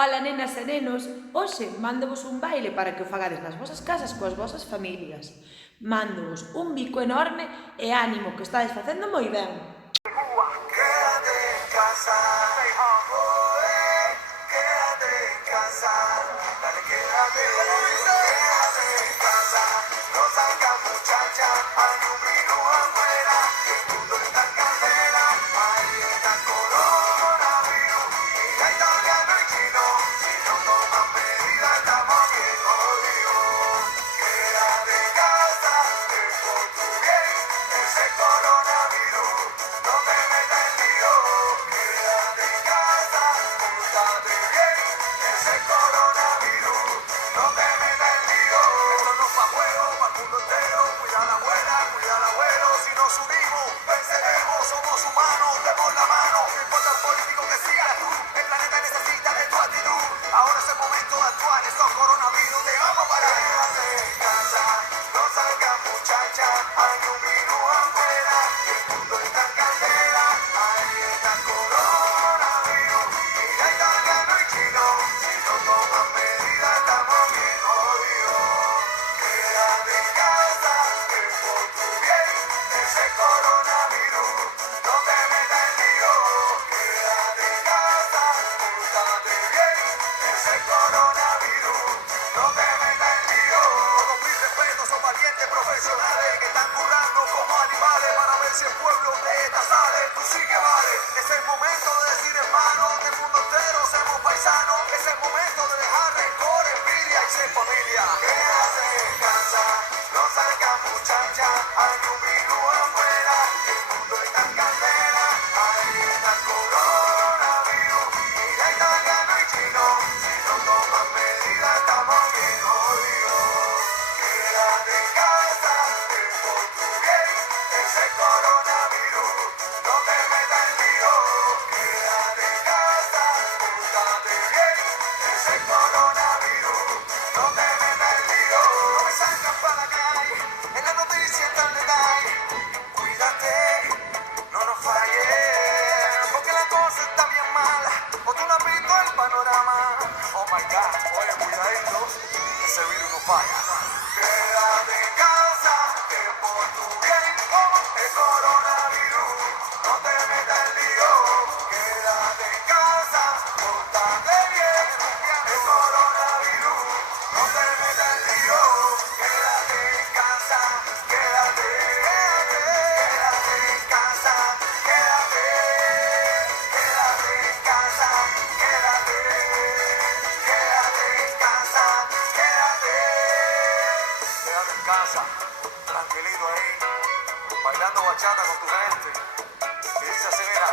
Ola, nenas e nenos, hoxe mándovos un baile para que o fagades nas vosas casas coas vosas familias. Mándovos un bico enorme e ánimo, que estades facendo moi ben. Quédate en casa, quédate en casa, dale quédate en casa, no salgas muchacha, hay un virus afuera, que el mundo está en candela, ahí está el coronavirus, y la italiano y chino, si no toman medidas estamos bien jodidos. Quédate en casa, es por tu bien, ese coronavirus, no te metas en lío. Quédate en casa, pórtate bien, ese coronavirus, no te metas en lío. Esto no es pa' juego, pa' el mundo entero, cuida a la abuela, cuida al abuelo, si nos unimos, venceremos, somos humanos, demos la mano, no importa el político que sigas tú, el planeta necesita de tu actitud, ahora es el momento de actuar, estos coronavirus te vamos a parar. Quédate en casa, no salgas muchacha, hay un virus afuera, que el mundo está en candela, ahí está el coronavirus, mira italiano y chino, si no toman medidas estamos bien jodidos. Quédate en casa, que por tu bien, ese coronavirus, no te metas en lío. Quédate en casa, pórtate bien, ese coronavirus, no te metas en lío. Todos mis respetos, son valientes profesionales que están currando como animales para ver si el pueblo de esta sale. Tú sigue vale, es el momento de decir hermano, del mundo entero somos paisanos, es el momento de dejar rencor, envidia y ser familia. Quédate en casa, no salgas muchacha, hay un virus afuera, que el mundo está en candela, ahí está el coronavirus, mira italiano y chino, si no toman medidas estamos bien jodidos. Quédate en casa, es por tu bien, ese coronavirus, no te metas en lío. Quédate en casa, pórtate bien, ese coronavirus, no te metas en lío. No me salgas para la calle, en la noticia está el detalle. Cuídate, no nos falles, porque la cosa está bien mala, o tú no has visto el panorama. Oh my God, oye, cuidadito, ese virus no falla. Quédate en casa, que por tu bien, el coronavirus, no te metas en lío. Quédate en casa, pórtate bien, el coronavirus, no te metas en lío. Quédate en casa, quédate en casa, quédate en casa, quédate en casa, quédate en casa, tranquilito ahí, bailando bachata con tu gente. Y dice así, mira.